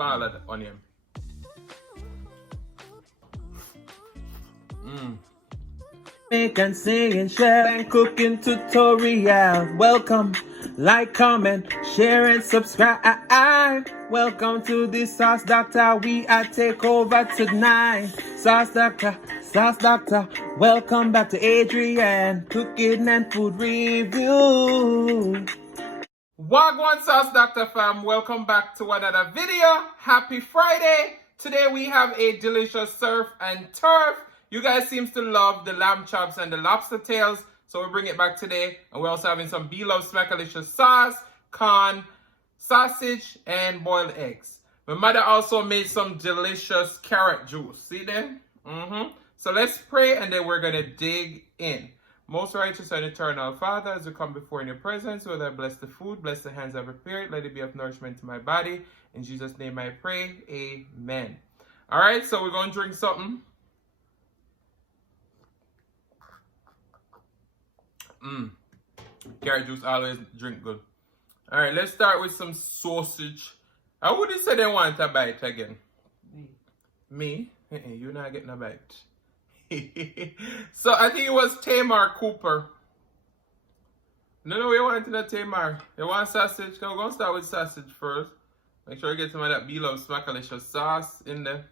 Salad onion. Make and sing and share and cooking tutorial. Welcome, like, comment, share and subscribe. Welcome to the Sauce Dackta. We are take over tonight. Sauce Dackta. Welcome back to Adrian, cooking and food review. Wagwan Sauce Dackta fam, welcome back to another video. Happy Friday. Today we have a delicious surf and turf. You guys seem to love the lamb chops and the lobster tails, so we bring it back today. And we're also having some Bellevue Smackalicious Sauce, corn, sausage, and boiled eggs. My mother also made some delicious carrot juice. See there? So let's pray and then we're going to dig in. Most righteous and eternal Father, as we come before in your presence, Lord, I bless the food, bless the hands I prepared, let it be of nourishment to my body. In Jesus' name I pray, amen. All right, so we're going to drink something. Carrot juice, always drink good. All right, let's start with some sausage. I wouldn't say they want a bite again. Me? You're not getting a bite. So I think it was Tamar Cooper. No, we wanted a Tamar. You want sausage? We're going to start with sausage first. Make sure you get some of that Bellevue Smackalicious sauce in there.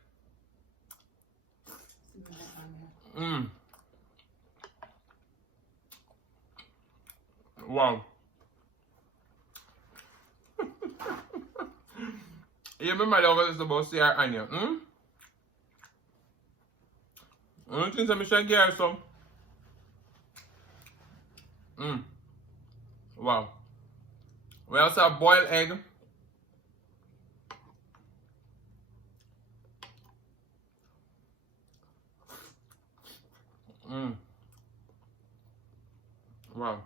Wow. You remember that was supposed to see our onion, I don't think I'm going to get some. Wow. We also have boiled egg. Wow.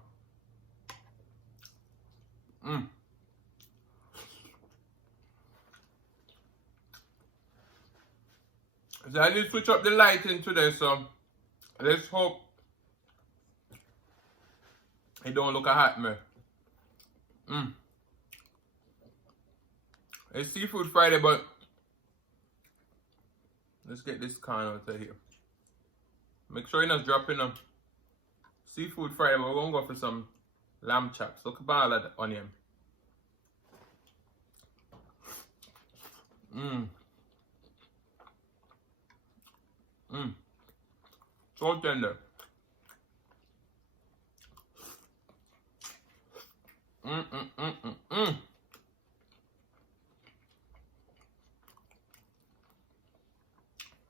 So I did switch up the lighting today, so let's hope it don't look hot me. It's Seafood Friday, but let's get this corn out of here. Make sure you're not dropping them. Seafood Friday, but we're going to go for some lamb chops. Look at all that onion. So tender.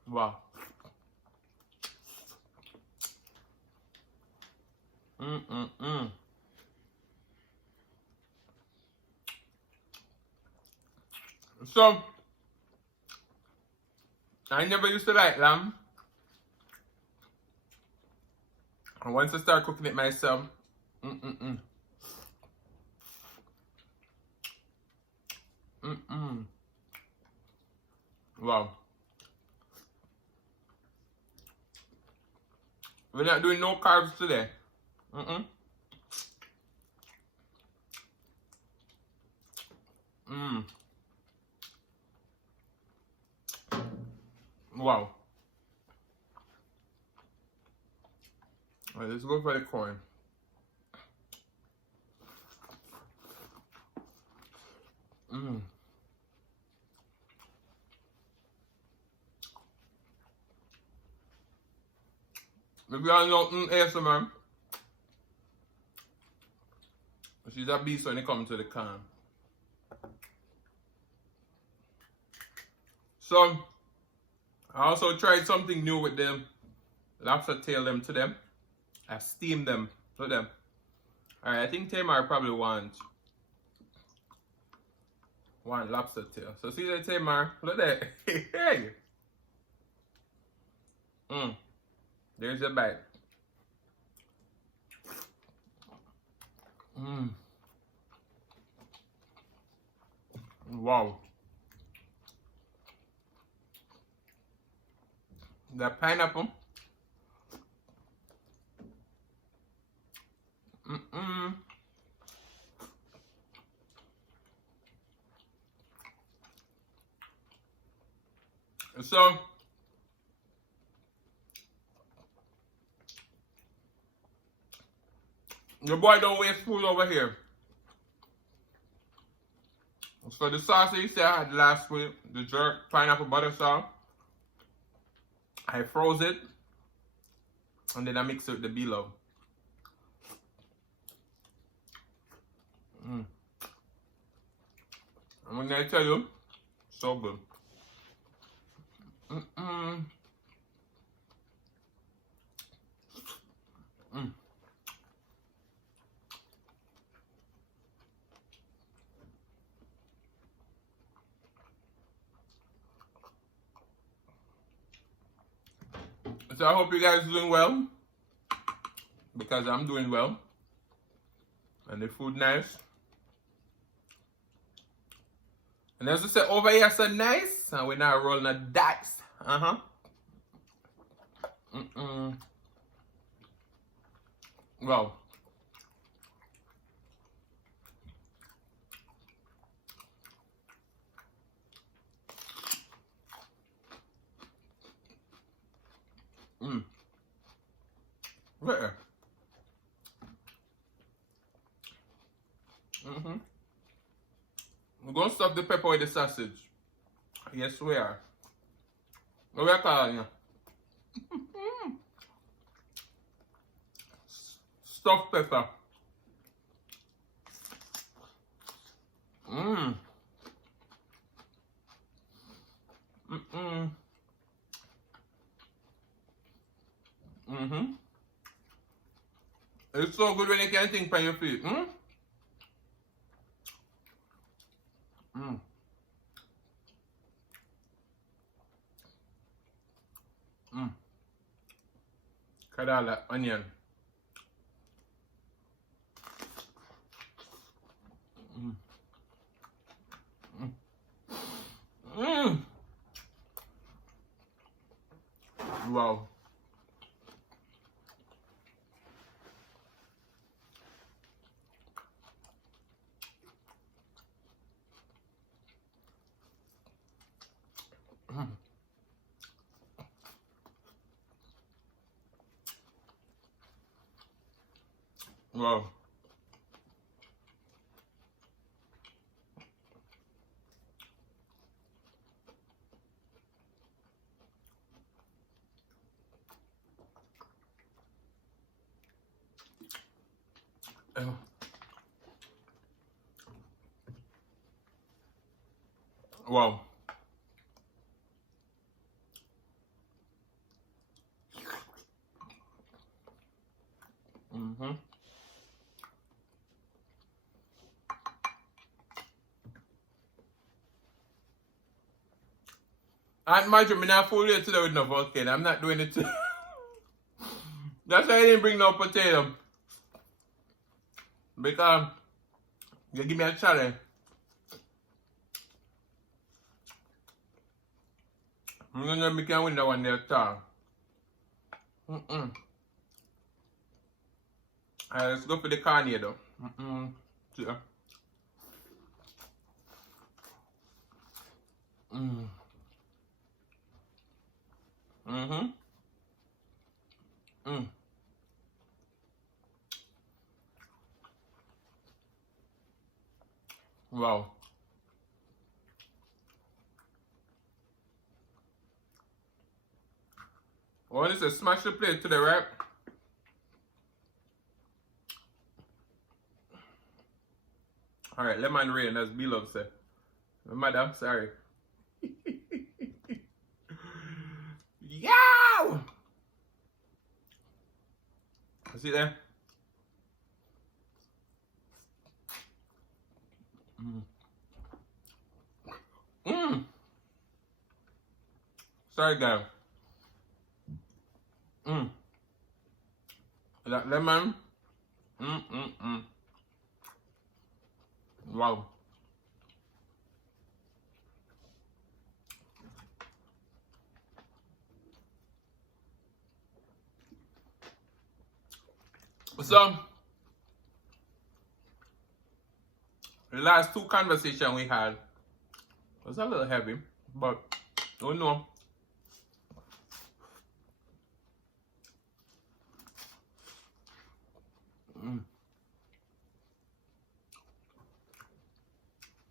Wow. So I never used to like lamb. And once I start cooking it myself, wow. We're not doing no carbs today. Wow. Alright, let's go for the corn. Maybe I know ASMR. She's a beast when it comes to the corn. So I also tried something new with them. Lobster tail them to them. I steamed them to them. Alright, I think Tamar probably wants lobster tail. So see that, Tamar? Look at that. Hey. There's a bite. Wow. That pineapple. So your boy don't waste food over here. So the sausage that I had last week, the jerk pineapple butter sauce, I froze it and then I mix it with the blove. I'm gonna tell you, so good. So I hope you guys are doing well, because I'm doing well, and the food nice. And as I said, over here so nice, and we're now rolling a dice. Wow. Where? We're gonna stuff the pepper with the sausage. Yes, we are. What we are calling it? Stuffed pepper. It's so good when you can think on your feet. Cut all that onion. Wow. Wow. Wow. Aunt Marjorie, I'm not fool you today with no volcano. I'm not doing it today. That's why I didn't bring no potato. Because you give me a challenge. I'm gonna make a win that one there, too. Alright, let's go for the carne though. Yeah. Wow. Oh, this is smash the plate today, right? Alright, lemon rain, as Bellevue said. Madam, sorry. Yow! See there? Sorry, guys. That lemon. Wow. So, the last two conversations we had was a little heavy, but oh no,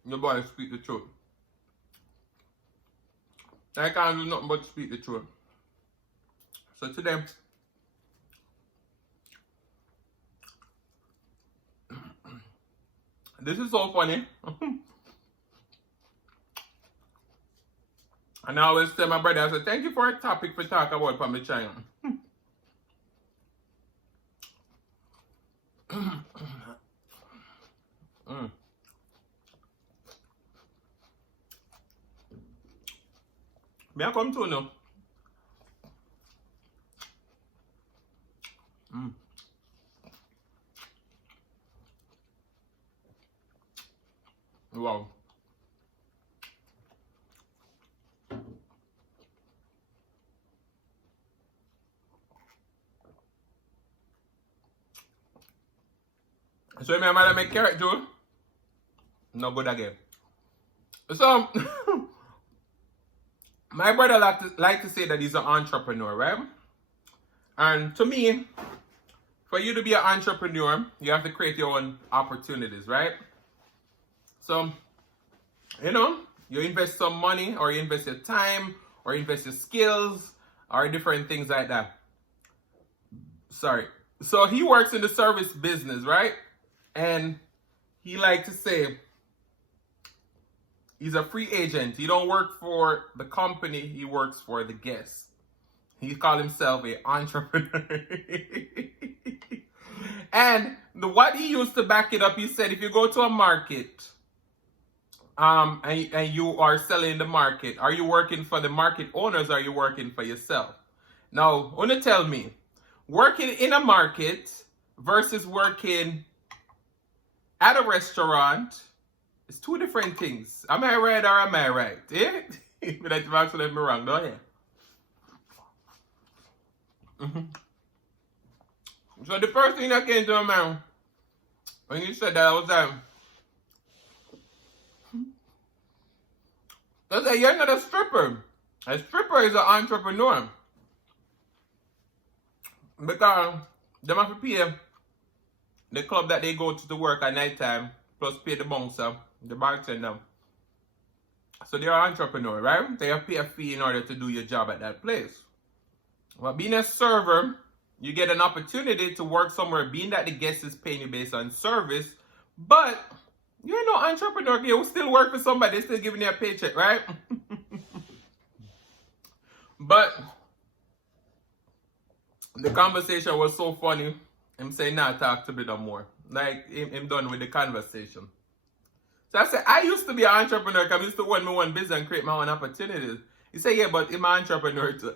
Your boy speak the truth. I can't do nothing but speak the truth. So today, this is so funny. And I always tell my brother, I said, thank you for a topic for talk about for my channel. May I come to now? Wow. So my mother make carrot too? No good again. So my brother like to say that he's an entrepreneur, right? And to me, for you to be an entrepreneur, you have to create your own opportunities, right? So, you know, you invest some money, or you invest your time, or you invest your skills, or different things like that. Sorry. So he works in the service business, right? And he like to say he's a free agent. He don't work for the company, he works for the guests. He called himself an entrepreneur. And what he used to back it up, he said, if you go to a market, and you are selling the market, are you working for the market owners, or are you working for yourself? Now, want to tell me, working in a market versus working at a restaurant is two different things. Am I right or am I right? Eh? But I'm actually me wrong, don't you? So the first thing that came to my mind when you said that, I was like, you're not a stripper. A stripper is an entrepreneur. Because they have to pay the club that they go to work at night time, plus pay the bouncer, the bartender. So they're an entrepreneur, right? They have to pay a fee in order to do your job at that place. Well, being a server, you get an opportunity to work somewhere, being that the guest is paying you based on service, but you're no entrepreneur. You still work for somebody, they're still giving you a paycheck, right? But the conversation was so funny. Him saying, nah, talk to me no more. Like, him done with the conversation. So I said, I used to be an entrepreneur because I used to run my own business and create my own opportunities. He said, yeah, but I'm an entrepreneur too.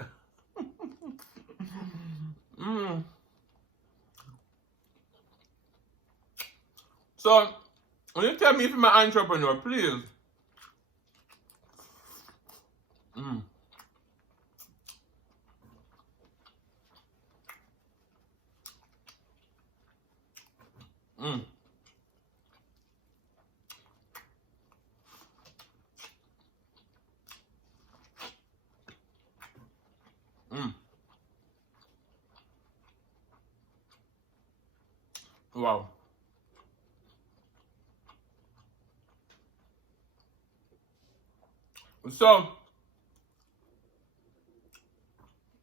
So, when you tell me if I'm an entrepreneur, please. Wow. So,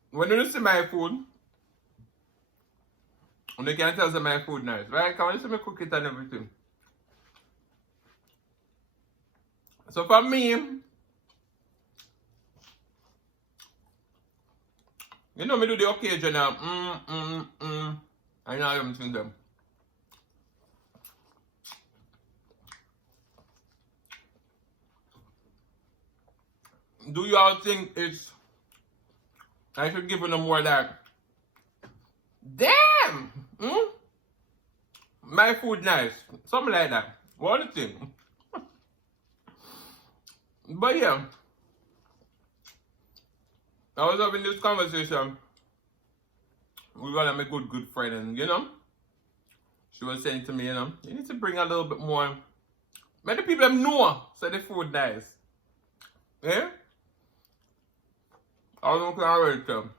when you see my food, and you can tell that my food nice, right? Can you see me cook it and everything? So for me, you know me do the occasional I know I'm seeing them. Do you all think it's I should give them more that? Damn! My food nice. Something like that. One thing. But yeah. I was having this conversation with one of my good friend, and you know, she was saying to me, you know, you need to bring a little bit more. Many people know so the food nice. Yeah? I don't know how to tell.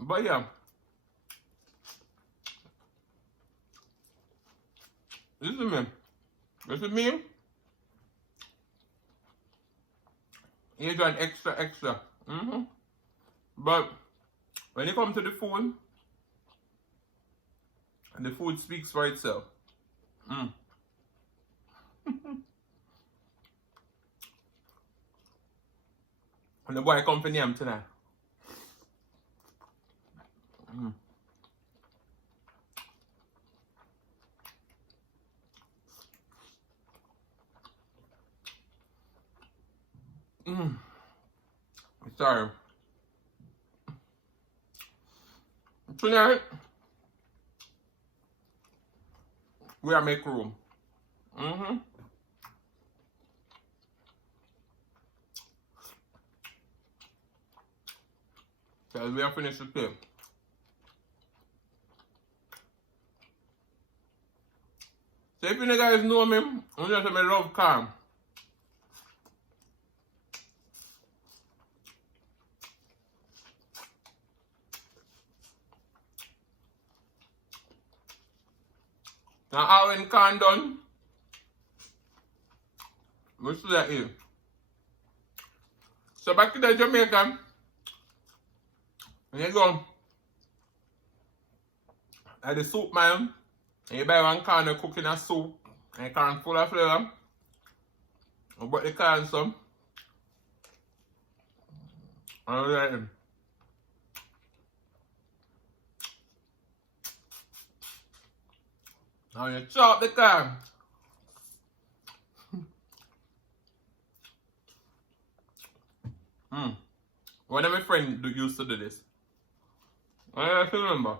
But yeah. Listen to me. This is me. Adrian extra. But when you come to the food, the food speaks for itself. And the boy come for name tonight. Sorry. Tonight, we are make room. Because we are finished the tip. So if you guys know me, I'm just a love calm. Now, how in can done, we see that here. So, back to the Jamaica, when you go at the soup man, and you buy one can of cooking a soup, and a can full of flavor, you put the can some, and you let him. Now you chop the can. One of my friends used to do this. I still remember.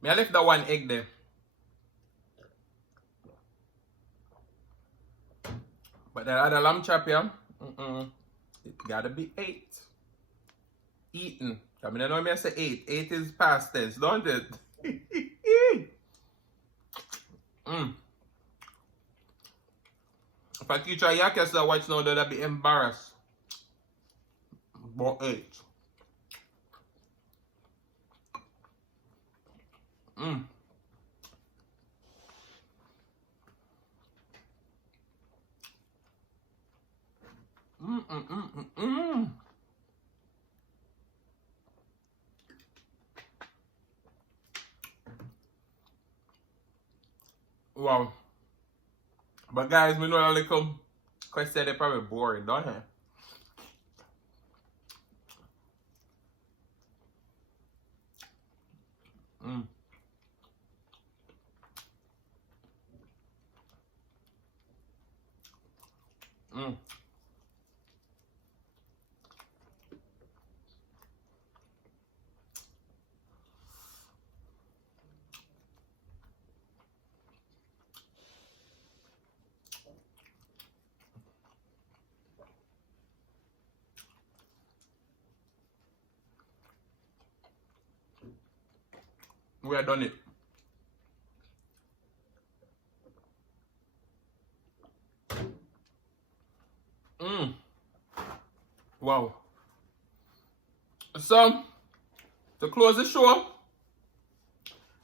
Me I left that one egg there. But that other lamb chop here, it gotta be 8. Eaten. I mean, I know me I say 8. 8 is past tense, don't it? If I teach a yak, so watch now, they'll be embarrassed. But 8. Wow. But guys, we know a little question, they're probably boring, don't they? We have done it. Wow. So, to close the show,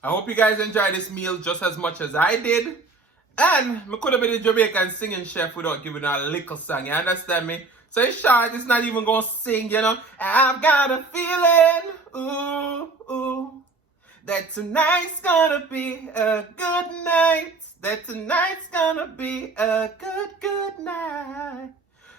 I hope you guys enjoyed this meal just as much as I did. And I could have been a Jamaican singing chef without giving a little song, you understand me? So in short, it's not even gonna sing, you know. I've got a feeling, ooh, that tonight's gonna be a good night. That tonight's gonna be a good night.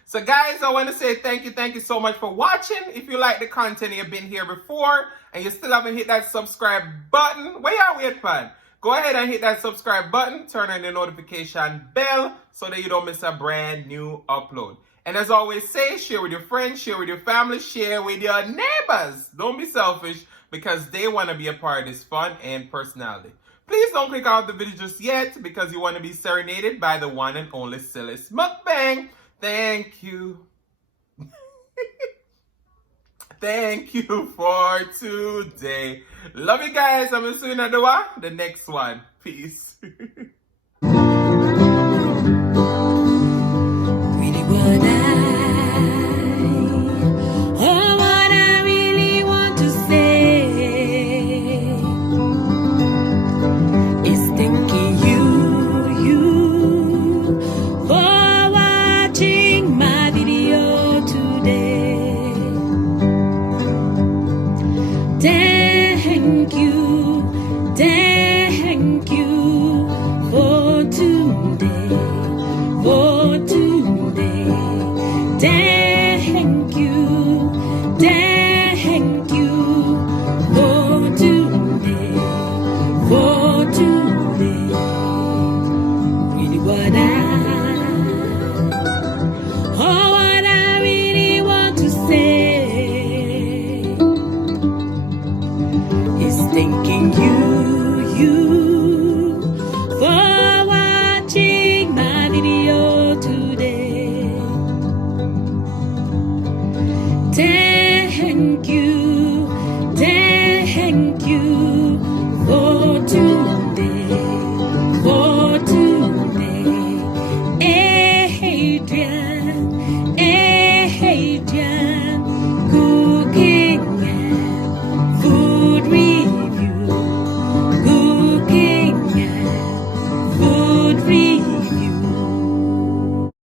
So guys, I want to say thank you so much for watching. If you like the content, you've been here before, and you still haven't hit that subscribe button, where y'all wait for? Go ahead and hit that subscribe button, turn on the notification bell, so that you don't miss a brand new upload. And as always say, share with your friends, share with your family, share with your neighbors. Don't be selfish, because they want to be a part of this fun and personality. Please don't click out the video just yet, because you want to be serenaded by the one and only silliest mukbang. Thank you. Thank you for today. Love you guys. I'm going to see you in the next one. Peace. Really what I you for watching my video today. Thank you.